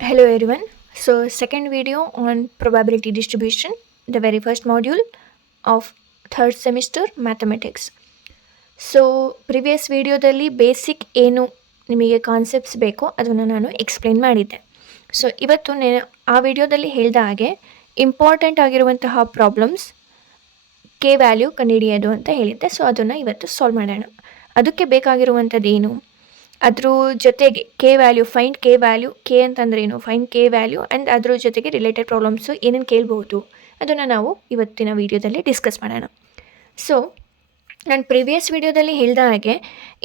Hello everyone. So second video on probability distribution, the very first module of third semester mathematics. So previous ವಿಡಿಯೋದಲ್ಲಿ basic ಏನು ನಿಮಗೆ concepts ಬೇಕೋ ಅದನ್ನು ನಾನು explain ಮಾಡಿದ್ದೆ. ಸೊ ಇವತ್ತು ಆ ವಿಡಿಯೋದಲ್ಲಿ ಹೇಳಿದ ಹಾಗೆ ಇಂಪಾರ್ಟೆಂಟ್ ಆಗಿರುವಂತಹ ಪ್ರಾಬ್ಲಮ್ಸ್ ಕೆ ವ್ಯಾಲ್ಯೂ ಕಂಡುಹಿಡಿಯೋದು ಅಂತ ಹೇಳಿದ್ದೆ. ಸೊ ಅದನ್ನು ಇವತ್ತು ಸಾಲ್ವ್ ಮಾಡೋಣ. ಅದಕ್ಕೆ ಬೇಕಾಗಿರುವಂಥದ್ದು ಏನು, ಅದ್ರ ಜೊತೆಗೆ K value, find K value, K ಅಂತಂದ್ರೆ ಏನು, ಫೈಂಡ್ ಕೆ ವ್ಯಾಲ್ಯೂ ಆ್ಯಂಡ್ ಅದ್ರ ಜೊತೆಗೆ ರಿಲೇಟೆಡ್ ಪ್ರಾಬ್ಲಮ್ಸು ಏನೇನು ಕೇಳ್ಬೋದು ಅದನ್ನು ನಾವು ಇವತ್ತಿನ ವೀಡಿಯೋದಲ್ಲಿ ಡಿಸ್ಕಸ್ ಮಾಡೋಣ. ಸೊ ನಾನು ಪ್ರಿವಿಯಸ್ ವೀಡಿಯೋದಲ್ಲಿ ಹೇಳಿದ ಹಾಗೆ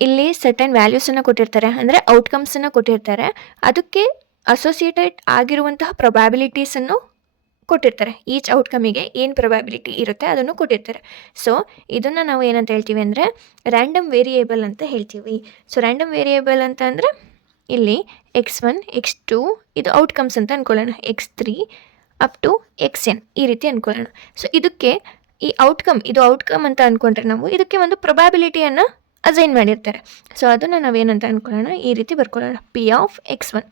ಇಲ್ಲಿ ಸರ್ಟನ್ ವ್ಯಾಲ್ಯೂಸನ್ನು ಕೊಟ್ಟಿರ್ತಾರೆ, ಅಂದರೆ ಔಟ್ಕಮ್ಸನ್ನು ಕೊಟ್ಟಿರ್ತಾರೆ, ಅದಕ್ಕೆ ಅಸೋಸಿಯೇಟೆಡ್ ಆಗಿರುವಂತಹ ಪ್ರೊಬ್ಯಾಬಿಲಿಟೀಸನ್ನು ಕೊಟ್ಟಿರ್ತಾರೆ. ಈಚ್ ಔಟ್ಕಮಿಗೆ ಏನು ಪ್ರೊಬ್ಯಾಬಿಲಿಟಿ ಇರುತ್ತೆ ಅದನ್ನು ಕೊಟ್ಟಿರ್ತಾರೆ. ಸೊ ಇದನ್ನು ನಾವು ಏನಂತ ಹೇಳ್ತೀವಿ ಅಂದರೆ ರ್ಯಾಂಡಮ್ ವೇರಿಯೇಬಲ್ ಅಂತ ಹೇಳ್ತೀವಿ. ಸೊ ರ್ಯಾಂಡಮ್ ವೇರಿಯೇಬಲ್ ಅಂತ ಅಂದರೆ ಇಲ್ಲಿ x1 x2 ಇದು ಔಟ್ಕಮ್ಸ್ ಅಂತ ಅಂದ್ಕೊಳ್ಳೋಣ, x3 ಅಪ್ ಟು xn ಈ ರೀತಿ ಅಂದ್ಕೊಳ್ಳೋಣ. ಸೊ ಇದಕ್ಕೆ ಈ ಇದು ಔಟ್ಕಮ್ ಅಂತ ಅಂದ್ಕೊಂಡ್ರೆ ನಾವು ಇದಕ್ಕೆ ಒಂದು ಪ್ರೊಬ್ಯಾಬಿಲಿಟಿಯನ್ನು ಅಸೈನ್ ಮಾಡಿರ್ತಾರೆ. ಸೊ ಅದನ್ನು ನಾವೇನಂತ ಅಂದ್ಕೊಳ್ಳೋಣ, ಈ ರೀತಿ ಬರ್ಕೊಳ್ಳೋಣ, P of x1,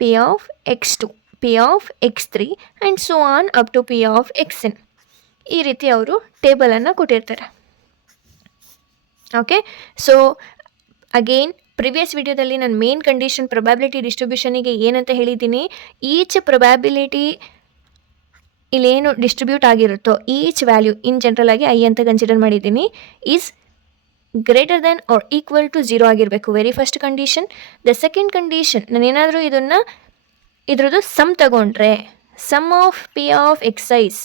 P of x2, P of x3 and so on up to P of xn. ಈ ರೀತಿ ಅವರು ಟೇಬಲನ್ನು ಕೊಟ್ಟಿರ್ತಾರೆ. ಓಕೆ, ಸೊ ಅಗೇನ್ ಪ್ರಿವಿಯಸ್ ವಿಡಿಯೋದಲ್ಲಿ ನಾನು ಮೇನ್ ಕಂಡೀಷನ್ ಪ್ರೊಬ್ಯಾಬಿಲಿಟಿ ಡಿಸ್ಟ್ರಿಬ್ಯೂಷನಿಗೆ ಏನಂತ ಹೇಳಿದ್ದೀನಿ, ಈಚ್ ಪ್ರೊಬ್ಯಾಬಿಲಿಟಿ ಇಲ್ಲೇನು ಡಿಸ್ಟ್ರಿಬ್ಯೂಟ್ ಆಗಿರುತ್ತೋ ಈಚ್ ವ್ಯಾಲ್ಯೂ ಇನ್ ಜನರಲ್ ಆಗಿ ಐ ಅಂತ ಕನ್ಸಿಡರ್ ಮಾಡಿದ್ದೀನಿ, is greater than or equal to 0 ಆಗಿರಬೇಕು, very first condition. The second condition, ನಾನೇನಾದರೂ ಇದ್ರದ್ದು ಸಮ್ ತಗೊಂಡ್ರೆ, sum of P of x i's,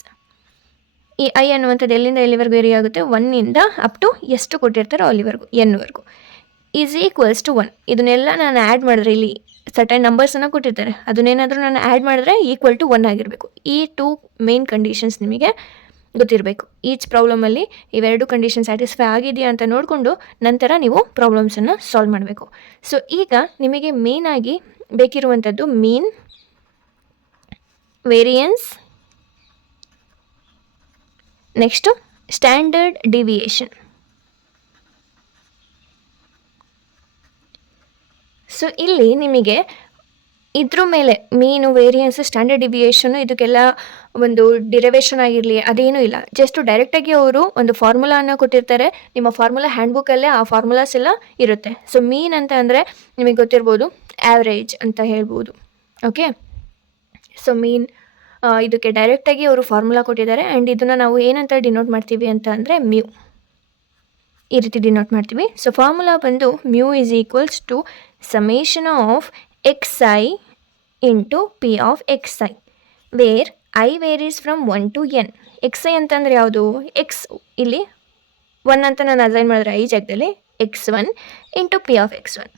ಈ ಐ ಅನ್ನುವಂಥದ್ದು ಎಲ್ಲಿಂದ ಎಲ್ಲಿವರೆಗೂ ವೇರಿ ಆಗುತ್ತೆ, 1ಇಂದ ಅಪ್ ಟು ಎಷ್ಟು ಕೊಟ್ಟಿರ್ತಾರೋ ಅಲ್ಲಿವರೆಗೂ ಎನ್ವರೆಗೂ, ಈಸ್ ಈಕ್ವಲ್ಸ್ ಟು 1. ಇದನ್ನೆಲ್ಲ ನಾನು ಆ್ಯಡ್ ಮಾಡಿದ್ರೆ, ಇಲ್ಲಿ ಸರ್ಟೈನ್ ನಂಬರ್ಸನ್ನು ಕೊಟ್ಟಿರ್ತಾರೆ, ಅದನ್ನೇನಾದರೂ ನಾನು ಆ್ಯಡ್ ಮಾಡಿದ್ರೆ ಈಕ್ವಲ್ ಟು 1 ಆಗಿರಬೇಕು. ಈ 2 ಮೇನ್ ಕಂಡೀಷನ್ಸ್ ನಿಮಗೆ ಗೊತ್ತಿರಬೇಕು. ಈಚ್ ಪ್ರಾಬ್ಲಮಲ್ಲಿ ಇವೆರಡು ಕಂಡೀಷನ್ ಸ್ಯಾಟಿಸ್ಫೈ ಆಗಿದೆಯಾ ಅಂತ ನೋಡಿಕೊಂಡು ನಂತರ ನೀವು ಪ್ರಾಬ್ಲಮ್ಸನ್ನು ಸಾಲ್ವ್ ಮಾಡಬೇಕು. ಸೊ ಈಗ ನಿಮಗೆ ಮೇಯ್ನಾಗಿ ಬೇಕಿರುವಂಥದ್ದು mean, variance, next standard deviation. So ಇಲ್ಲಿ ನಿಮಗೆ ಇದ್ರ ಮೇಲೆ ಮೀನು, ವೇರಿಯನ್ಸ್, ಸ್ಟ್ಯಾಂಡರ್ಡ್ ಡಿವಿಯೇಷನು ಇದಕ್ಕೆಲ್ಲ ಒಂದು ಡಿರೈವೇಷನ್ ಆಗಿರಲಿ ಅದೇನೂ ಇಲ್ಲ. ಜಸ್ಟ್ ಡೈರೆಕ್ಟಾಗಿ ಅವರು ಒಂದು ಫಾರ್ಮುಲಾನ ಕೊಟ್ಟಿರ್ತಾರೆ, ನಿಮ್ಮ ಫಾರ್ಮುಲಾ ಹ್ಯಾಂಡ್ಬುಕ್ಕಲ್ಲೇ ಆ ಫಾರ್ಮುಲಾಸ್ ಎಲ್ಲ ಇರುತ್ತೆ. ಸೊ ಮೀನ್ ಅಂತ ಅಂದರೆ ನಿಮಗೆ ಗೊತ್ತಿರ್ಬೋದು, ಆ್ಯಾವ್ರೇಜ್ ಅಂತ ಹೇಳ್ಬೋದು. ಓಕೆ, ಸೊ ಮೀನ್ ಇದಕ್ಕೆ ಡೈರೆಕ್ಟಾಗಿ ಅವರು ಫಾರ್ಮುಲಾ ಕೊಟ್ಟಿದ್ದಾರೆ ಆ್ಯಂಡ್ ಇದನ್ನು ನಾವು ಏನಂತ ಡಿನೋಟ್ ಮಾಡ್ತೀವಿ ಅಂತ ಅಂದರೆ ಮ್ಯೂ, ಈ ರೀತಿ ಡಿನೋಟ್ ಮಾಡ್ತೀವಿ. ಸೊ ಫಾರ್ಮುಲಾ ಬಂದು mu is equals to summation of xi into P of xi, where I varies from 1 to n. xi ಅಂತಂದರೆ ಯಾವುದು, ಎಕ್ಸ್ ಇಲ್ಲಿ 1 ಅಂತ ನಾನು ಅಸೈನ್ ಮಾಡಿದ್ರೆ ಐ ಜಾಗದಲ್ಲಿ x1 into P of x1,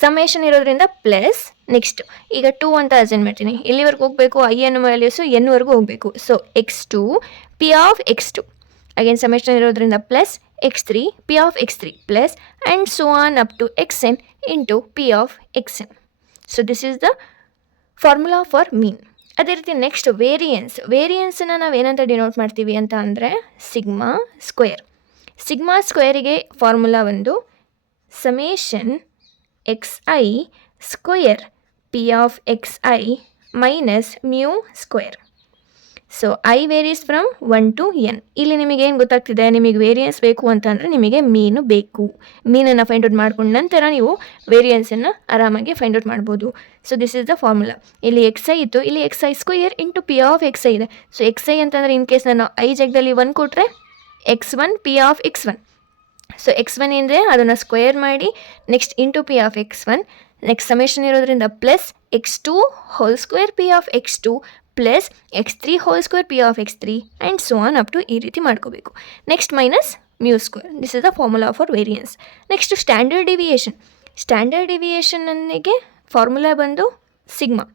summation ಇರೋದ್ರಿಂದ ಪ್ಲಸ್, ನೆಕ್ಸ್ಟ್ ಈಗ 2 ಅಂತ ಅಸೈನ್ ಮಾಡ್ತೀನಿ, ಎಲ್ಲಿವರೆಗೂ ಹೋಗಬೇಕು, ಐ ಅನ್ನೋ ವ್ಯಾಲ್ಯೂಸು ಎನ್ವರೆಗೂ ಹೋಗಬೇಕು. So x2 P of x2, again summation ಇರೋದ್ರಿಂದ plus x3 P of x3 plus and so on up to xn into P of xn. So this is the formula for mean. ಅದೇ ರೀತಿ next ವೇರಿಯನ್ಸನ್ನು ನಾವು ಏನಂತ denote ಮಾಡ್ತೀವಿ ಅಂತ ಅಂದರೆ sigma square. Sigma ಸ್ಕ್ವೇರಿಗೆ formula ಒಂದು summation xi square P of xi minus mu square. So I varies from 1 to n. ಇಲ್ಲಿ ನಿಮಗೇನು ಗೊತ್ತಾಗ್ತಿದೆ, ನಿಮಗೆ ವೇರಿಯನ್ಸ್ ಬೇಕು ಅಂತಂದರೆ ನಿಮಗೆ ಮೀನು ಬೇಕು. ಮೀನನ್ನು ಫೈಂಡ್ ಔಟ್ ಮಾಡ್ಕೊಂಡು ನಂತರ ನೀವು ವೇರಿಯನ್ಸನ್ನು ಆರಾಮಾಗಿ ಫೈಂಡ್ ಔಟ್ ಮಾಡ್ಬೋದು. So this is the formula. ಇಲ್ಲಿ xi ಇತ್ತು, ಇಲ್ಲಿ xi square into P of xi ಇದೆ. ಸೊ xi ಅಂತಂದರೆ ಇನ್ ಕೇಸ್ ನಾನು ಐ ಜಾಗದಲ್ಲಿ 1 ಕೊಟ್ಟರೆ x1 P of x1. So x1 ಏನಿದೆ ಅದನ್ನು ಸ್ಕ್ವೇರ್ ಮಾಡಿ next into P of x1, next summation ಇರೋದ್ರಿಂದ plus x2 whole square P of x2 plus x3 whole square P of x3 and so on up to ಈ ರೀತಿ ಮಾಡ್ಕೋಬೇಕು. Next minus mu square. This is the formula for variance. Next standard deviation. Standard ಡಿವಿಯೇಷನ್ನಿಗೆ formula ಬಂದು sigma.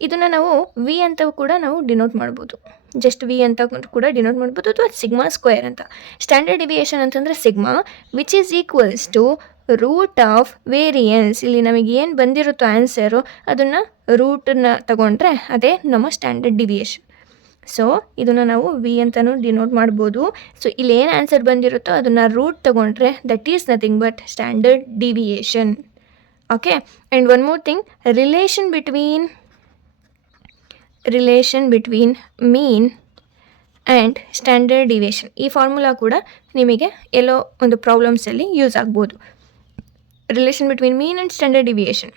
ಇದನ್ನು ನಾವು V ಅಂತ ಕೂಡ ನಾವು ಡಿನೋಟ್ ಮಾಡ್ಬೋದು, ಜಸ್ಟ್ ವಿ ಅಂತ ಕೂಡ ಡಿನೋಟ್ ಮಾಡ್ಬೋದು, ಅಥವಾ ಸಿಗ್ಮಾ ಸ್ಕ್ವೇರ್ ಅಂತ. ಸ್ಟ್ಯಾಂಡರ್ಡ್ ಡಿವಿಯೇಷನ್ ಅಂತಂದರೆ sigma which is equals to root of variance. ಇಲ್ಲಿ ನಮಗೆ ಏನು ಬಂದಿರುತ್ತೋ ಆನ್ಸರು ಅದನ್ನು ರೂಟನ್ನು ತಗೊಂಡ್ರೆ ಅದೇ ನಮ್ಮ ಸ್ಟ್ಯಾಂಡರ್ಡ್ ಡಿವಿಯೇಷನ್. ಸೊ ಇದನ್ನು ನಾವು ವಿ ಅಂತಲೂ ಡಿನೋಟ್ ಮಾಡ್ಬೋದು. ಸೊ ಇಲ್ಲಿ ಏನು ಆನ್ಸರ್ ಬಂದಿರುತ್ತೋ ಅದನ್ನು ರೂಟ್ ತೊಗೊಂಡ್ರೆ that is nothing but standard deviation. Okay, and one more thing, relation between mean and standard deviation. ಈ ಫಾರ್ಮುಲಾ ಕೂಡ ನಿಮಗೆ ಎಲ್ಲೋ ಒಂದು ಪ್ರಾಬ್ಲಮ್ಸಲ್ಲಿ ಯೂಸ್ ಆಗ್ಬೋದು. Relation between mean and standard deviation.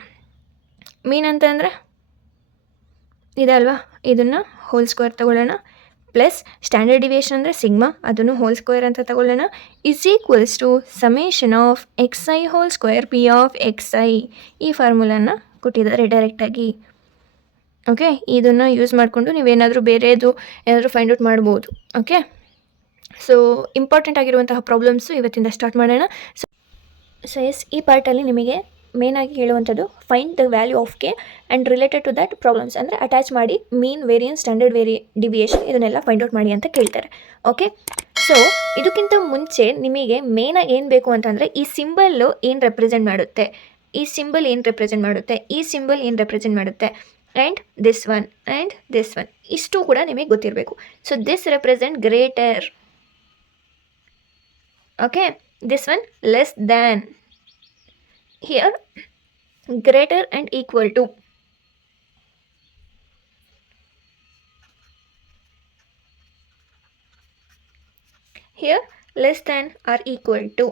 Mean ಅಂತಂದರೆ ಇದೆ ಅಲ್ವಾ, ಇದನ್ನು ಹೋಲ್ ಸ್ಕ್ವೇರ್ ತಗೊಳ್ಳೋಣ, ಪ್ಲಸ್ ಸ್ಟ್ಯಾಂಡರ್ಡ್ ಡಿವಿಯೇಷನ್ ಅಂದರೆ ಸಿಗ್ಮಾ, ಅದನ್ನು ಹೋಲ್ ಸ್ಕ್ವೇರ್ ಅಂತ ತಗೊಳ್ಳೋಣ, is equals to summation of X I whole square P of X I. ಈ ಫಾರ್ಮುಲಾನ ಕೊಟ್ಟಿದ್ದಾರೆ ಡೈರೆಕ್ಟಾಗಿ. ಓಕೆ, ಇದನ್ನು ಯೂಸ್ ಮಾಡಿಕೊಂಡು ನೀವೇನಾದರೂ ಬೇರೆದು ಏನಾದರೂ ಫೈಂಡ್ ಔಟ್ ಮಾಡ್ಬೋದು. ಓಕೆ, ಸೊ ಇಂಪಾರ್ಟೆಂಟ್ ಆಗಿರುವಂತಹ ಪ್ರಾಬ್ಲಮ್ಸು ಇವತ್ತಿಂದ ಸ್ಟಾರ್ಟ್ ಮಾಡೋಣ. ಸೊ ಎಸ್, ಈ ಪಾರ್ಟಲ್ಲಿ ನಿಮಗೆ ಮೇನಾಗಿ ಹೇಳುವಂಥದ್ದು find the value of K and related to that problems, ಅಂದರೆ ಅಟ್ಯಾಚ್ ಮಾಡಿ ಮೀನ್, ವೇರಿಯನ್ಸ್, ಸ್ಟ್ಯಾಂಡರ್ಡ್ ಡಿವಿಯೇಷನ್ ಇದನ್ನೆಲ್ಲ ಫೈಂಡ್ ಔಟ್ ಮಾಡಿ ಅಂತ ಕೇಳ್ತಾರೆ. ಓಕೆ, ಸೊ ಇದಕ್ಕಿಂತ ಮುಂಚೆ ನಿಮಗೆ ಮೇನಾಗಿ ಏನು ಬೇಕು ಅಂತಂದರೆ ಈ ಸಿಂಬಲ್ಲು ಏನು ರೆಪ್ರೆಸೆಂಟ್ ಮಾಡುತ್ತೆ, ಈ ಸಿಂಬಲ್ ಏನು ರೆಪ್ರೆಸೆಂಟ್ ಮಾಡುತ್ತೆ, ಈ ಸಿಂಬಲ್ ಏನು ರೆಪ್ರೆಸೆಂಟ್ ಮಾಡುತ್ತೆ, and this one and this one, ಇಷ್ಟು ಕೂಡ ನಿಮಗೆ ಗೊತ್ತಿರಬೇಕು. So this represent greater, okay, this one less than, here greater and equal to, here less than or equal to.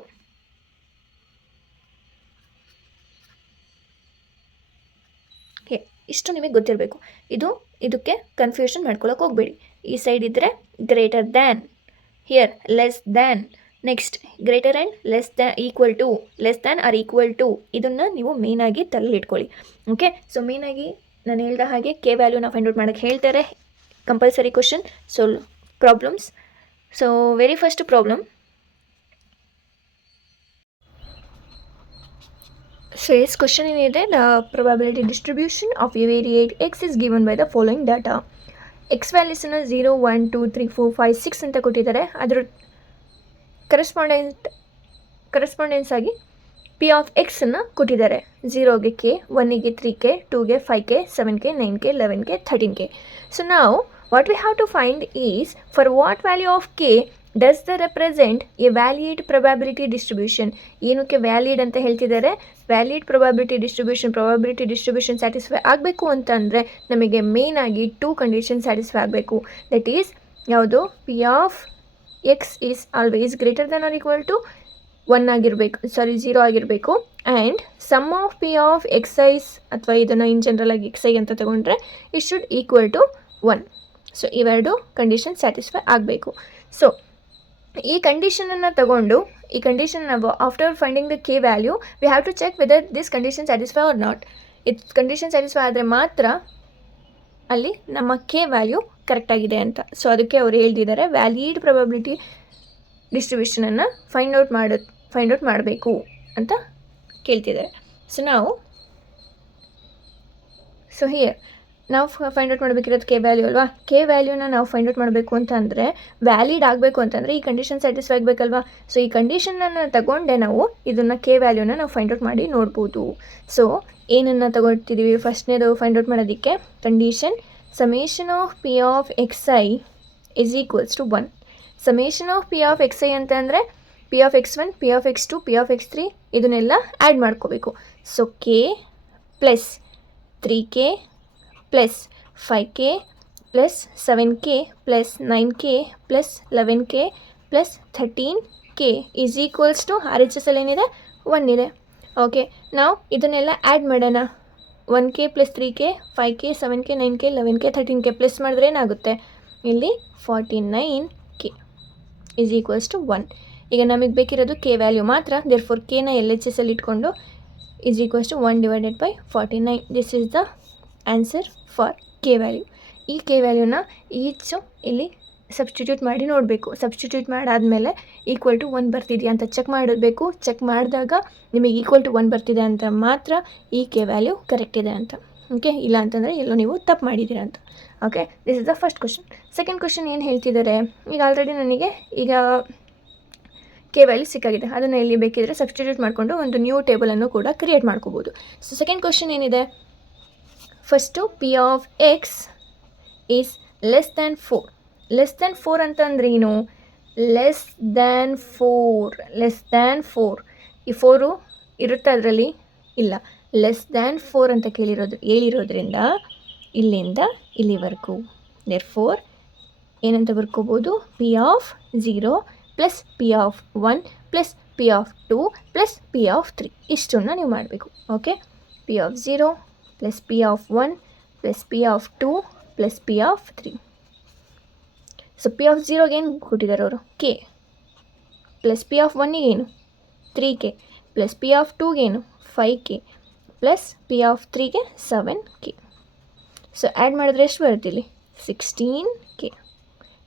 ಇಷ್ಟು ನಿಮಗೆ ಗೊತ್ತಿರಬೇಕು. ಇದಕ್ಕೆ ಕನ್ಫ್ಯೂಷನ್ ಮಾಡ್ಕೊಳ್ಳೋಕೆ ಹೋಗಬೇಡಿ. ಈ ಸೈಡ್ ಇದ್ದರೆ greater than, here less than, next greater and less than, equal to, less than or equal to, ಇದನ್ನು ನೀವು ಮೇಯ್ನಾಗಿ ತಲೆಯಲ್ಲಿ ಇಟ್ಕೊಳ್ಳಿ. ಓಕೆ, ಸೊ ಮೇಯ್ನಾಗಿ ನಾನು ಹೇಳ್ದ ಹಾಗೆ ಕೆ ವ್ಯಾಲ್ಯೂನ ಫೈಂಡ್ ಔಟ್ ಮಾಡೋಕ್ಕೆ ಹೇಳ್ತಾರೆ, compulsory question. So problems, so very first problem. So yes, question ಏನಿದೆ, the probability distribution of a variate X is given by the following data. X ವ್ಯಾಲ್ಯೂಸನ್ನು 0, 1, 2, 3, 4, 5, 6 ಅಂತ ಕೊಟ್ಟಿದ್ದಾರೆ. ಅದರ ಕರೆಸ್ಪಾಂಡೆನ್ಸ್ ಆಗಿ ಪಿ ಆಫ್ ಎಕ್ಸನ್ನು ಕೊಟ್ಟಿದ್ದಾರೆ. 0ಗೆ ಕೆ, 1ಗೆ 3K, 2ಗೆ 5K, 7K, 9K, 11K, 13K. So ನಾವು what we have to find is for what value of K does the represent a valid probability distribution. ಏನಕ್ಕೆ ವ್ಯಾಲಿಡ್ ಅಂತ ಹೇಳ್ತಿದ್ದಾರೆ? ವ್ಯಾಲಿಡ್ ಪ್ರೊಬಬಿಲಿಟಿ ಡಿಸ್ಟ್ರಿಬ್ಯೂಷನ್ ಸ್ಯಾಟಿಸ್ಫೈ ಆಗಬೇಕು ಅಂತಂದರೆ ನಮಗೆ ಮೇಯ್ನಾಗಿ 2 ಕಂಡೀಷನ್ ಸ್ಯಾಟಿಸ್ಫೈ ಆಗಬೇಕು. That is ಯಾವುದು? P of X is always greater than or equal to 1 ಆಗಿರಬೇಕು, 0 ಆಗಿರಬೇಕು. And sum of P of X is, ಅಥವಾ ಇದನ್ನು ಇನ್ ಜನರಲ್ ಆಗಿ ಎಕ್ಸ್ ಐ ಅಂತ ತಗೊಂಡ್ರೆ it should equal to 1. So ಇವೆರಡು ಕಂಡೀಷನ್ ಸ್ಯಾಟಿಸ್ಫೈ ಆಗಬೇಕು. ಸೊ ಈ ಕಂಡೀಷನನ್ನು ತಗೊಂಡು, ಈ ಕಂಡೀಷನ್ ನಾವು after finding the K value we have to check whether this condition satisfy R not. ಇದು ಕಂಡೀಷನ್ ಸ್ಯಾಟಿಸ್ಫೈ ಆದರೆ ಮಾತ್ರ ಅಲ್ಲಿ ನಮ್ಮ ಕೆ ವ್ಯಾಲ್ಯೂ ಕರೆಕ್ಟಾಗಿದೆ ಅಂತ. ಸೊ ಅದಕ್ಕೆ ಅವರು ಹೇಳ್ತಿದ್ದಾರೆ ವ್ಯಾಲಿಡ್ ಪ್ರೊಬಬಿಲಿಟಿ ಡಿಸ್ಟ್ರಿಬ್ಯೂಷನನ್ನು ಫೈಂಡ್ ಔಟ್ ಮಾಡಬೇಕು ಅಂತ ಕೇಳ್ತಿದ್ದಾರೆ. ಸೊ ಹಿಯರ್ ನಾವು ಫೈಂಡ್ ಔಟ್ ಮಾಡಬೇಕಿರೋದು ಕೆ ವ್ಯಾಲ್ಯೂ ಅಲ್ವಾ. ಕೆ ವ್ಯಾಲ್ಯೂನ ನಾವು ಫೈಂಡ್ ಔಟ್ ಮಾಡಬೇಕು ಅಂತಂದರೆ, ವ್ಯಾಲಿಡ್ ಆಗಬೇಕು ಅಂತಂದರೆ ಈ ಕಂಡೀಷನ್ ಸ್ಯಾಟಿಸ್ಫೈ ಆಗಬೇಕಲ್ವಾ. ಸೊ ಈ ಕಂಡೀಷನನ್ನು ತಗೊಂಡೆ ನಾವು ಇದನ್ನು ಕೆ ವ್ಯಾಲ್ಯೂನ ನಾವು ಫೈಂಡ್ ಔಟ್ ಮಾಡಿ ನೋಡ್ಬೋದು. ಸೊ ಏನನ್ನು ತಗೊಳ್ತಿದ್ದೀವಿ? ಫಸ್ಟ್ನೇದು ಫೈಂಡ್ ಔಟ್ ಮಾಡೋದಕ್ಕೆ condition summation of P of X I is equals to 1. Summation of P of X I ಅಂತಂದರೆ P of x1, P of x2, P of x3 ಇದನ್ನೆಲ್ಲ add ಮಾಡ್ಕೋಬೇಕು. So K plus 3K plus 5K plus 7K plus 9K plus 11K plus 13K is equals to R H S ಅಲ್ಲಿ ಏನಿದೆ? 1 ಇದೆ. Okay, ನಾವು ಇದನ್ನೆಲ್ಲ add ಮಾಡೋಣ. 1K plus 3K, 5K, 7K, 9K, 11K, 13K plus ಮಾಡಿದ್ರೆ ಏನಾಗುತ್ತೆ? ಇಲ್ಲಿ 49K is equals to 1. ಈಗ ನಮಗೆ ಬೇಕಿರೋದು ಕೆ ವ್ಯಾಲ್ಯೂ ಮಾತ್ರ. ದೇರ್ಫೋರ್ ಕೆನ ಎಲ್ ಎಚ್ ಎಸ್ ಅಲ್ಲಿ ಇಟ್ಕೊಂಡು is equals to 1 divided by 49. This is the answer for K value. ಈ ಕೆ ವ್ಯಾಲ್ಯೂನ ಈಚು ಇಲ್ಲಿ ಸಬ್ಸ್ಟಿಟ್ಯೂಟ್ ಮಾಡಿ ನೋಡಬೇಕು. ಸಬ್ಸ್ಟಿಟ್ಯೂಟ್ ಮಾಡಾದಮೇಲೆ ಈಕ್ವಲ್ ಟು 1 ಬರ್ತಿದೆಯಾ ಅಂತ ಚೆಕ್ ಮಾಡಬೇಕು. ಚೆಕ್ ಮಾಡಿದಾಗ ನಿಮಗೆ ಈಕ್ವಲ್ ಟು 1 ಬರ್ತಿದೆ ಅಂತ ಮಾತ್ರ ಈ ಕೆ ವ್ಯಾಲ್ಯೂ ಕರೆಕ್ಟ್ ಇದೆ ಅಂತ. ಓಕೆ, ಇಲ್ಲ ಅಂತಂದರೆ ಎಲ್ಲೋ ನೀವು ತಪ್ಪು ಮಾಡಿದ್ದೀರ ಅಂತ. Okay, this is the first question. Second question ಏನು ಹೇಳ್ತಿದ್ದಾರೆ? ಈಗ ಆಲ್ರೆಡಿ ನನಗೆ ಈಗ ಕೆ ವ್ಯಾಲ್ಯೂ ಸಿಕ್ಕಾಗಿದೆ. ಅದನ್ನು ಇಲ್ಲಿ ಬೇಕಿದ್ರೆ ಸಬ್ಸ್ಟಿಟ್ಯೂಟ್ ಮಾಡಿಕೊಂಡು ಒಂದು ನ್ಯೂ ಟೇಬಲನ್ನು ಕೂಡ ಕ್ರಿಯೇಟ್ ಮಾಡ್ಕೋಬೋದು. ಸೊ ಸೆಕೆಂಡ್ ಕ್ವಶನ್ ಏನಿದೆ? First P of X is less than 4. Less than 4 ಅಂತಂದ್ರೆ ಏನು? Less than 4. ಈ 4 ಇರುತ್ತೆ ಅದರಲ್ಲಿ? ಇಲ್ಲ. ಲೆಸ್ ದ್ಯಾನ್ 4 ಅಂತ ಹೇಳಿರೋದ್ರಿಂದ ಇಲ್ಲಿಂದ ಇಲ್ಲಿವರೆಗೂ ದೇರ್ಫೋರ್ ಏನಂತ ಬರ್ಕೋಬೋದು, P of 0 plus P of 1 plus P of 2 plus P of 3 ಇಷ್ಟನ್ನು ನೀವು ಮಾಡಬೇಕು. Okay, P of 0 plus P of 1 plus P of 2 plus P of 3. So P of 0ಗೆ ಏನು ಕೊಟ್ಟಿದ್ದಾರೆ ಅವರು, ಕೆ, ಪ್ಲಸ್ ಪಿ ಆಫ್ 1ಗೆ ಏನು 3k, ಪ್ಲಸ್ ಪಿ ಆಫ್ 2ಗೆ ಏನು 5k, ಪ್ಲಸ್ ಪಿ ಆಫ್ 3ಗೆ 7k. ಸೊ ಆ್ಯಡ್ ಮಾಡಿದ್ರೆ ಎಷ್ಟು ಬರುತ್ತೆ ಇಲ್ಲಿ 16k.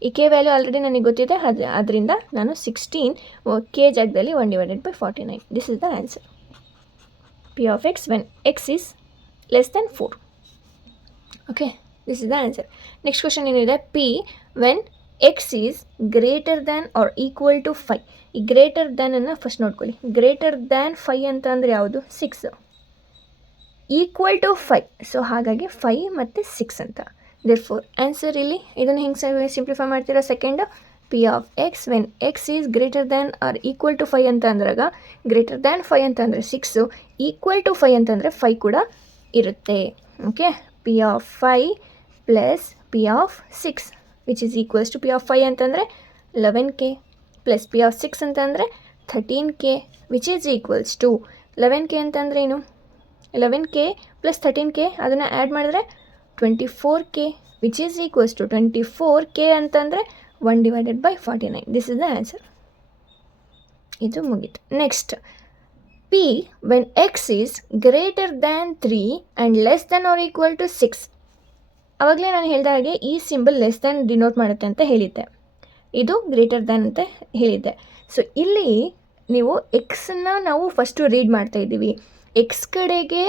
ಈ ಕೆ ವ್ಯಾಲ್ಯೂ ಆಲ್ರೆಡಿ ನನಗೆ ಗೊತ್ತಿದೆ, ಅದರಿಂದ ನಾನು 16 ಕೆ ಜಾಗದಲ್ಲಿ 1/49. This is the answer. P of X when X is less than 4. Okay, this is the answer. Next question ಏನಿದೆ, P when X is greater than or equal to 5. ಈ greater ದ್ಯಾನನ್ನು first ನೋಡ್ಕೊಳ್ಳಿ. Greater than 5 ಅಂತ ಅಂದರೆ ಯಾವುದು, 6. Equal to 5, so ಹಾಗಾಗಿ 5 ಮತ್ತು 6 ಅಂತ. ದೇರ್ಫೋರ್ ಆನ್ಸರ್ ಇಲ್ಲಿ ಇದನ್ನು ಹೆಂಗೆ ಸಿಂಪ್ಲಿಫೈ ಮಾಡ್ತೀರಾ, second P of X when X is greater than or equal to 5 ಅಂತ ಅಂದಾಗ ಗ್ರೇಟರ್ ದ್ಯಾನ್ 5 ಅಂತ ಅಂದರೆ 6, ಈಕ್ವಲ್ ಟು 5 ಅಂತಂದರೆ 5 ಕೂಡ ಇರುತ್ತೆ. Okay, P of 5 plus P of 6 which is equals to P of 5 ಅಂತಂದರೆ 11k ಪ್ಲಸ್ ಪಿ ಆಫ್ 6 ಅಂತಂದರೆ 13k which is equals to 11k ಅಂತಂದರೆ ಏನು, 11k ಪ್ಲಸ್ 13k ಅದನ್ನು ಆ್ಯಡ್ ಮಾಡಿದ್ರೆ 24k which is equals to 24k ಅಂತಂದರೆ 1/49. This is the answer. ಇದು ಮುಗೀತು. Next, P when X is greater than 3 and less than or equal to 6. ಆವಾಗಲೇ ನಾನು ಹೇಳಿದ ಹಾಗೆ ಈ ಸಿಂಬಲ್ ಲೆಸ್ ದ್ಯಾನ್ ಡಿನೋಟ್ ಮಾಡುತ್ತೆ ಅಂತ ಹೇಳಿದ್ದೆ, ಇದು ಗ್ರೇಟರ್ ದ್ಯಾನ್ ಅಂತ ಹೇಳಿದ್ದೆ. ಸೊ ಇಲ್ಲಿ ನೀವು ಎಕ್ಸನ್ನು ನಾವು ಫಸ್ಟು ರೀಡ್ ಮಾಡ್ತಾ ಇದ್ದೀವಿ. ಎಕ್ಸ್ ಕಡೆಗೆ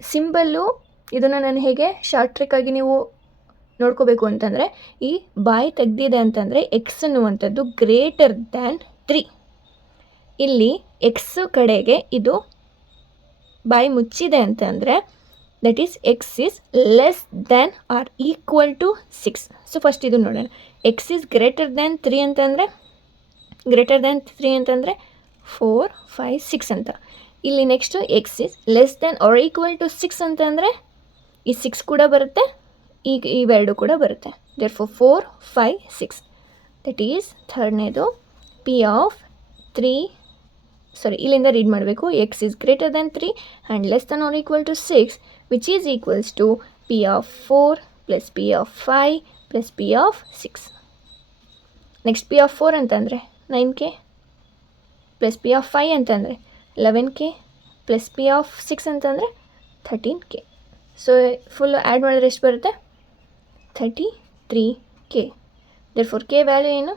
ಸಿಂಬಲ್ಲು ಇದನ್ನು ನಾನು ಹೇಗೆ ಶಾರ್ಟ್ ಟ್ರಿಕ್ಕಾಗಿ ನೀವು ನೋಡ್ಕೋಬೇಕು ಅಂತಂದರೆ, ಈ ಬಾಯಿ ತೆಗ್ದಿದೆ ಅಂತಂದರೆ ಎಕ್ಸ್ ಅನ್ನುವಂಥದ್ದು ಗ್ರೇಟರ್ ದ್ಯಾನ್ 3. ಇಲ್ಲಿ ಎಕ್ಸ್ ಕಡೆಗೆ ಇದು ಬಾಯಿ ಮುಚ್ಚಿದೆ ಅಂತಂದರೆ that is X is less than or equal to 6. So first ಇದು ನೋಡೋಣ. ಎಕ್ಸ್ ಈಸ್ ಗ್ರೇಟರ್ ದ್ಯಾನ್ 3 ಅಂತಂದರೆ 4, 5, 6 ಅಂತ. ಇಲ್ಲಿ next X is less than or equal to 6 ಅಂತಂದರೆ ಈ 6 ಕೂಡ ಬರುತ್ತೆ, ಈಗ ಇವೆರಡು ಕೂಡ ಬರುತ್ತೆ. ದೇರ್ಫೋರ್ 4, 5, 6 ದಟ್ ಈಸ್ ಥರ್ಡ್ನೇದು ಪಿ ಆಫ್ 3. ಇಲ್ಲಿಂದ ರೀಡ್ ಮಾಡಬೇಕು. X is greater than 3 and less than or equal to 6 which is equals to P of 4 plus P of 5 plus P of 6. Next P of 4 ಅಂತಂದರೆ 9k plus P of 5 ಅಂತಂದರೆ 11k plus P of 6 ಅಂತಂದರೆ 13k. So full add ಮಾಡಿದ್ರೆ ಎಷ್ಟು ಬರುತ್ತೆ, 33k. Therefore K value ಏನು,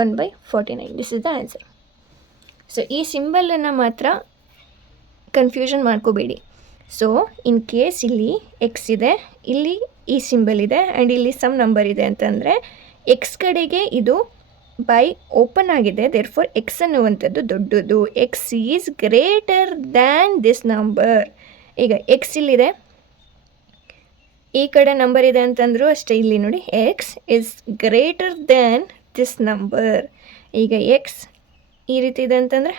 1/49. This is the answer. So ಈ ಸಿಂಬಲನ್ನು ಮಾತ್ರ confusion ಮಾಡ್ಕೋಬೇಡಿ. ಸೊ ಇನ್ ಕೇಸ್ ಇಲ್ಲಿ ಎಕ್ಸ್ ಇದೆ, ಇಲ್ಲಿ ಈ ಸಿಂಬಲ್ ಇದೆ ಆ್ಯಂಡ್ ಇಲ್ಲಿ ಸಮ್ ನಂಬರ್ ಇದೆ ಅಂತಂದರೆ ಎಕ್ಸ್ ಕಡೆಗೆ ಇದು ಬೈ ಓಪನ್ ಆಗಿದೆ. ದೇರ್ಫೋರ್ ಎಕ್ಸ್ ಅನ್ನುವಂಥದ್ದು ದೊಡ್ಡದು. X is greater than this number. ಈಗ ಎಕ್ಸ್ ಇಲ್ಲಿದೆ, ಈ ಕಡೆ ನಂಬರ್ ಇದೆ ಅಂತಂದರೂ ಅಷ್ಟೇ. ಇಲ್ಲಿ ನೋಡಿ, X is greater than this number. ಈಗ ಎಕ್ಸ್ ಈ ರೀತಿ ಇದೆ ಅಂತಂದರೆ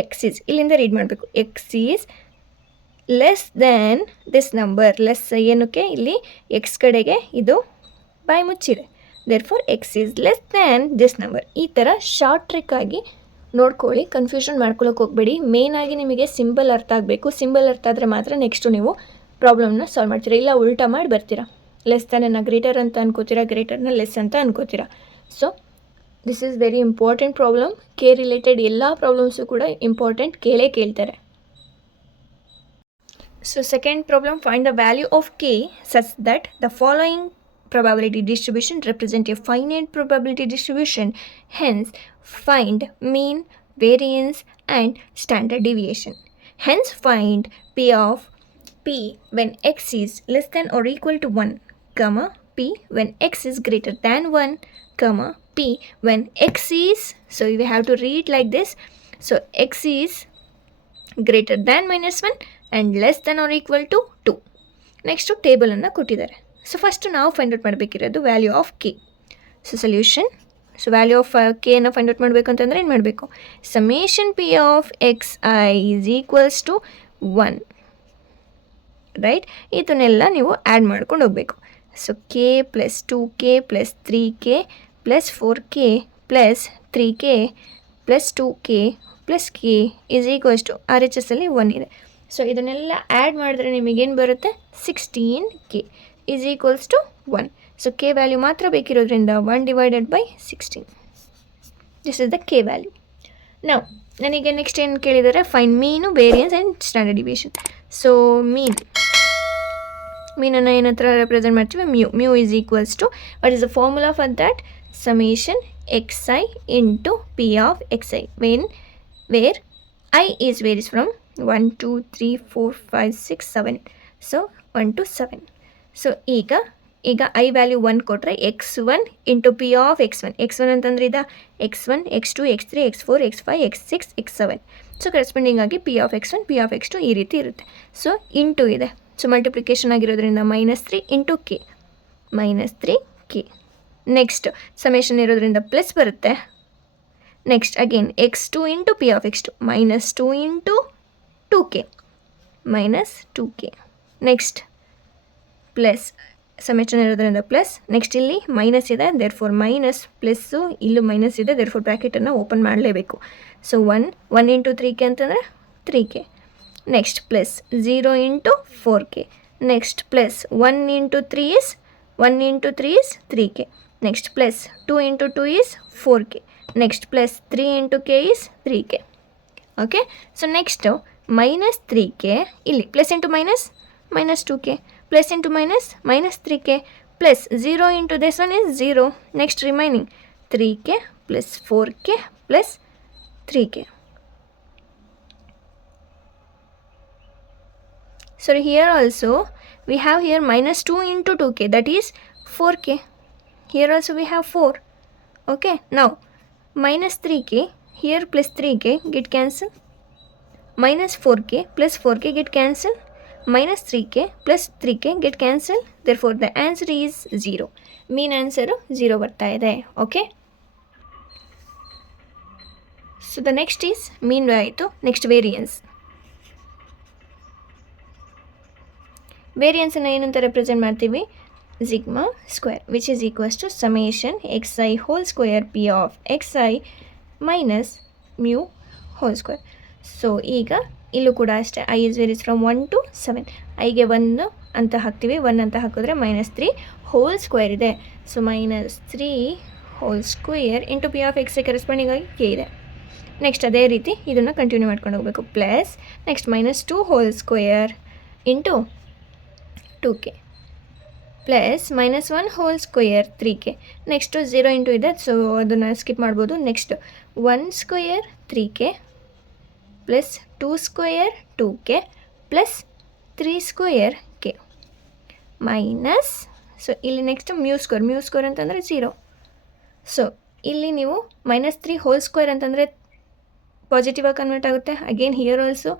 ಎಕ್ಸ್ ಈಸ್, ಇಲ್ಲಿಂದ ರೀಡ್ ಮಾಡಬೇಕು, X is less than this number. Less ಏನಕ್ಕೆ, ಇಲ್ಲಿ ಎಕ್ಸ್ ಕಡೆಗೆ ಇದು ಬಾಯಿ ಮುಚ್ಚಿದೆ. Therefore X is less than this number. ಈ ಥರ ಶಾರ್ಟ್ ಟ್ರಿಕ್ಕಾಗಿ ನೋಡ್ಕೊಳ್ಳಿ, ಕನ್ಫ್ಯೂಷನ್ ಮಾಡ್ಕೊಳ್ಳೋಕೆ ಹೋಗಬೇಡಿ. ಮೇಯ್ನಾಗಿ ನಿಮಗೆ ಸಿಂಬಲ್ ಅರ್ಥ ಆಗಬೇಕು. ಸಿಂಬಲ್ ಅರ್ಥ ಆದರೆ ಮಾತ್ರ ನೆಕ್ಸ್ಟು ನೀವು ಪ್ರಾಬ್ಲಮ್ನ ಸಾಲ್ವ್ ಮಾಡ್ತೀರಾ, ಇಲ್ಲ ಉಲ್ಟಾ ಮಾಡಿ ಬರ್ತೀರಾ. ಲೆಸ್ ದ್ಯಾನನ್ನು ಗ್ರೇಟರ್ ಅಂತ ಅನ್ಕೋತೀರಾ, ಗ್ರೇಟರ್ನ ಲೆಸ್ ಅಂತ ಅನ್ಕೋತೀರಾ. So this is very important problem. K related ಎಲ್ಲ ಪ್ರಾಬ್ಲಮ್ಸು ಕೂಡ ಇಂಪಾರ್ಟೆಂಟ್, ಕೇಳ್ತಾರೆ. So second problem, find the value of K such that the following probability distribution represent a finite probability distribution. Hence find mean, variance and standard deviation. Hence find p of p when x is less than or equal to 1, comma p when x is greater than 1, comma p when x is, so you have to read like this. So x is greater than -1 and less than or equal to 2. Next table ಅನ್ನು ಕೊಟ್ಟಿದ್ದಾರೆ. So first ನಾವು find out ಮಾಡಬೇಕಿರೋದು value of K. So solution, so value of ಕೆನ find out ಮಾಡಬೇಕು ಅಂತಂದರೆ ಏನು ಮಾಡಬೇಕು, summation P of X I is equals to 1, right. ಇದನ್ನೆಲ್ಲ ನೀವು ಆ್ಯಡ್ ಮಾಡ್ಕೊಂಡು ಹೋಗಬೇಕು. So K plus 2k plus 3k plus 4k plus 3k plus 2k plus k is equals to RHS ಅಲ್ಲಿ 1 ಇದೆ. ಸೊ ಇದನ್ನೆಲ್ಲ ಆ್ಯಡ್ ಮಾಡಿದ್ರೆ ನಿಮಗೇನು ಬರುತ್ತೆ, 16k is equals to 1. So K value ಮಾತ್ರ ಬೇಕಿರೋದ್ರಿಂದ 1 divided by 16. This is the K value. ನಾವು ನನಗೆ ನೆಕ್ಸ್ಟ್ ಏನು ಕೇಳಿದ್ದಾರೆ, find mean, variance and standard deviation. So ಮೀನನ್ನು ಏನತ್ರ ರೆಪ್ರೆಸೆಂಟ್ ಮಾಡ್ತೀವಿ, mu is equals to, what is the formula for that, summation xi into P of xi, ವೇರ್ I varies from 1, 2, 3, 4, 5, 6, 7. So 1 to 7. So ಈಗ I value 1 ಕೊಟ್ಟರೆ x1 into P of x1. x1 ಅಂತಂದರೆ ಇದು x1, x2, x3, x4, x5, x6, x7. So corresponding ಆಗಿ P of x1, P of x2 ಈ ರೀತಿ ಇರುತ್ತೆ. So into ಇದೆ, so multiplication ಆಗಿರೋದ್ರಿಂದ -3 into K, -3k. Next summation ಇರೋದ್ರಿಂದ ಪ್ಲಸ್ ಬರುತ್ತೆ. Next again x2 into P of x2, -2 into 2k, -2k. Next plus, summation ಇರೋದ್ರಿಂದ plus. Next ಇಲ್ಲಿ minus ಇದೆ, ದೇರ್ ಫೋರ್ ಮೈನಸ್ ಪ್ಲಸ್ಸು, ಇಲ್ಲೂ ಮೈನಸ್ ಇದೆ, therefore ಬ್ರ್ಯಾಕೆಟನ್ನು open ಮಾಡಲೇಬೇಕು. ಸೊ 1 ಇಂಟು 3k ಅಂತಂದರೆ 3k. Next plus 0 into 4k. Next plus 1 into 3 is 3k. Next plus 2 into 2 is 4k. Next plus 3 into k is 3k. Okay, so next -3k, ಇಲ್ಲಿ plus into -2k, plus into -3k, plus 0 into this one is 0. Next remaining 3k plus 4k plus 3k. So here also we have here -2 into 2k, that is 4k. Here also we have 4. Okay, now -3k, here plus 3k get cancel, -4k plus 4k get cancel, -3k plus 3k get cancel. Therefore the answer is 0. Mean answer 0 ಬರ್ತಾ ಇದೆ. Okay, so the next is mean ಆಯಿತು. Next ವೇರಿಯನ್ಸನ್ನು ಏನಂತ represent ಮಾಡ್ತೀವಿ, sigma square, which is equals to summation xi whole square P of xi minus mu whole square. So ಈಗ ಇಲ್ಲೂ ಕೂಡ ಅಷ್ಟೇ, I is varies from 1 to 7. ಐಗೆ 1 ಅಂತ ಹಾಕ್ತೀವಿ, 1 ಅಂತ ಹಾಕಿದ್ರೆ -3 ಹೋಲ್ ಸ್ಕ್ವೇರ್ ಇದೆ. So -3 whole square into P of xi corresponding ಆಗಿ k ಇದೆ. ನೆಕ್ಸ್ಟ್ ಅದೇ ರೀತಿ ಇದನ್ನು ಕಂಟಿನ್ಯೂ ಮಾಡ್ಕೊಂಡು ಹೋಗಬೇಕು. Plus next -2 whole square into 2k plus -1 whole square 3k. Next 0 into ಇದೆ, ಸೊ ಅದನ್ನು ಸ್ಕಿಪ್ ಮಾಡ್ಬೋದು. Next 1 square 3k plus 2 square 2k plus 3 square k minus, so ಇಲ್ಲಿ ನೆಕ್ಸ್ಟ್ ಮ್ಯೂ ಸ್ಕ್ವೇರ್ ಅಂತಂದರೆ 0. ಸೊ ಇಲ್ಲಿ ನೀವು -3 ಹೋಲ್ ಸ್ಕ್ವೇರ್ ಅಂತಂದರೆ positive ಆಗಿ convert ಆಗುತ್ತೆ. Again here also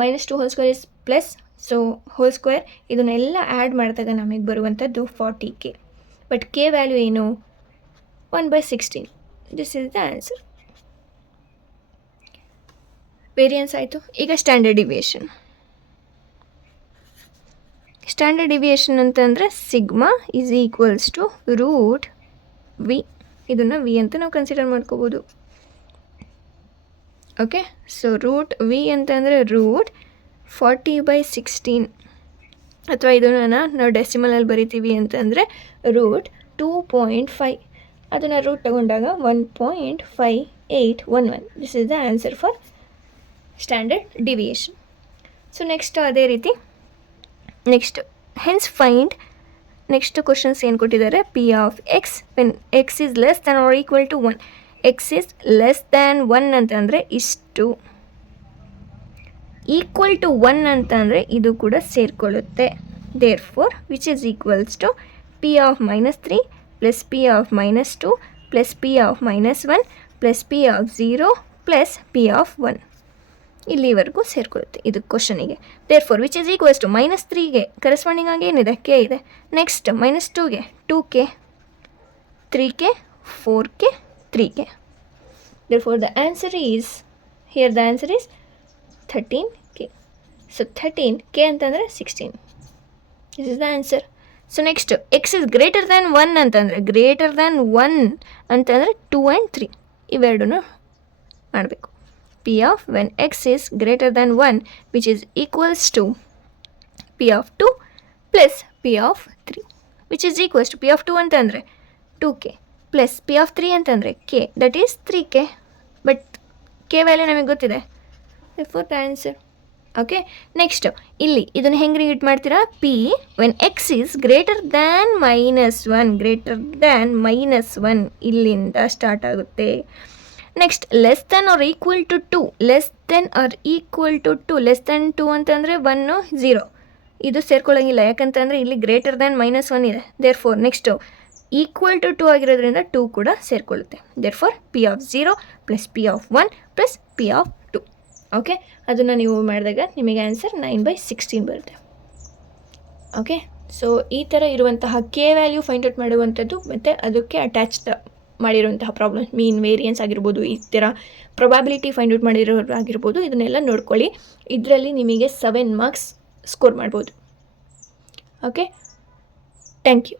-2 whole square is plus, so whole square. ಇದನ್ನೆಲ್ಲ ಆ್ಯಡ್ ಮಾಡಿದಾಗ ನಮಗೆ ಬರುವಂಥದ್ದು 40k. ಬಟ್ ಕೆ ವ್ಯಾಲ್ಯೂ ಏನು, 1/16. This is the answer. Variance ಆಯಿತು. ಈಗ ಸ್ಟ್ಯಾಂಡರ್ಡ್ ಡಿವಿಯೇಷನ್ ಅಂತಂದರೆ sigma is equals to root V. ಇದನ್ನು ವಿ ಅಂತ ನಾವು ಕನ್ಸಿಡರ್ ಮಾಡ್ಕೋಬೋದು. ಓಕೆ, ಸೊ ರೂಟ್ ವಿ ಅಂತಂದರೆ ರೂಟ್ 40/16, ಅಥವಾ ಇದನ್ನು ನಾವು ಡೆಸಿಮಲಲ್ಲಿ ಬರಿತೀವಿ ಅಂತಂದರೆ ರೂಟ್ 2.5. ಅದನ್ನು ರೂಟ್ ತಗೊಂಡಾಗ 1.5811. This is the answer for standard deviation. So next ಅದೇ ರೀತಿ next hence find, next questions ಏನು ಕೊಟ್ಟಿದ್ದಾರೆ, P of X when X is less than or equal to 1. X is less than 1 ಅಂತಂದರೆ ಇಷ್ಟು, equal to 1 ಅಂತಂದರೆ ಇದು ಕೂಡ ಸೇರಿಕೊಳ್ಳುತ್ತೆ. Therefore which is equals to P of -3 plus P of -2 plus P of -1 plus P of 0 plus P of 1. ಇಲ್ಲಿವರೆಗೂ ಸೇರಿಕೊಳ್ಳುತ್ತೆ ಇದು ಕ್ವಶನಿಗೆ. Therefore which is equals to -3ಗೆ ಕರೆಸ್ಪಾಂಡಿಂಗ್ ಆಗಿ ಏನಿದೆ, ಕೆ ಇದೆ. ನೆಕ್ಸ್ಟ್ -2ಗೆ 2k, 3k 4k, 3k. Therefore, the answer is, here the answer is 13k. So 13k ಅಂತಂದರೆ 16. This is the answer. So next, x is greater than 1 ಅಂತಂದರೆ, greater than 1 ಅಂತಂದರೆ 2 and 3 ಇವೆರಡೂ ಮಾಡಬೇಕು. P of when x is greater than 1 which is equals to P of 2 plus P of 3 which is equals to P of 2 ಅಂತಂದರೆ 2k plus P of 3 ಅಂತಂದರೆ k, that is 3k. But k value ನಮಗೆ ಗೊತ್ತಿದೆ. therefore the answer. Okay, next ಇಲ್ಲಿ ಇದನ್ನು ಹೆಂಗೆ read ಮಾಡ್ತೀರಾ? P when x is greater than -1, greater than -1 ಇಲ್ಲಿಂದ start ಆಗುತ್ತೆ. Next less than or equal to 2, less than or equal to 2, less than 2 ಅಂತಂದರೆ 1 0, ಇದು ಸೇರ್ಕೊಳ್ಳೋಂಗಿಲ್ಲ, ಯಾಕಂತಂದರೆ ಇಲ್ಲಿ ಗ್ರೇಟರ್ ದ್ಯಾನ್ -1 ಇದೆ. ದೇರ್ಫೋರ್ ನೆಕ್ಸ್ಟು ಈಕ್ವಲ್ ಟು 2 ಆಗಿರೋದ್ರಿಂದ 2 ಕೂಡ ಸೇರಿಕೊಳ್ಳುತ್ತೆ. Therefore P of 0 plus P of 1 plus P of 2. Okay, ಅದನ್ನು ನೀವು ಮಾಡಿದಾಗ ನಿಮಗೆ ಆನ್ಸರ್ 9/16 ಬರುತ್ತೆ. ಓಕೆ, ಸೊ ಈ ಥರ ಇರುವಂತಹ ಕೆ ವ್ಯಾಲ್ಯೂ ಫೈಂಡ್ ಔಟ್ ಮಾಡುವಂಥದ್ದು ಮತ್ತು ಅದಕ್ಕೆ ಅಟ್ಯಾಚ್ಡ್ ಮಾಡಿರುವಂತಹ ಪ್ರಾಬ್ಲಮ್, ಮೀನ್ ವೇರಿಯನ್ಸ್ ಆಗಿರ್ಬೋದು, ಈ ಥರ ಪ್ರೊಬ್ಯಾಬಿಲಿಟಿ ಫೈಂಡ್ ಔಟ್ ಮಾಡಿರೋರಾಗಿರ್ಬೋದು, ಇದನ್ನೆಲ್ಲ ನೋಡ್ಕೊಳ್ಳಿ. ಇದರಲ್ಲಿ ನಿಮಗೆ 7 ಮಾರ್ಕ್ಸ್ ಸ್ಕೋರ್ ಮಾಡ್ಬೋದು. Okay, thank you.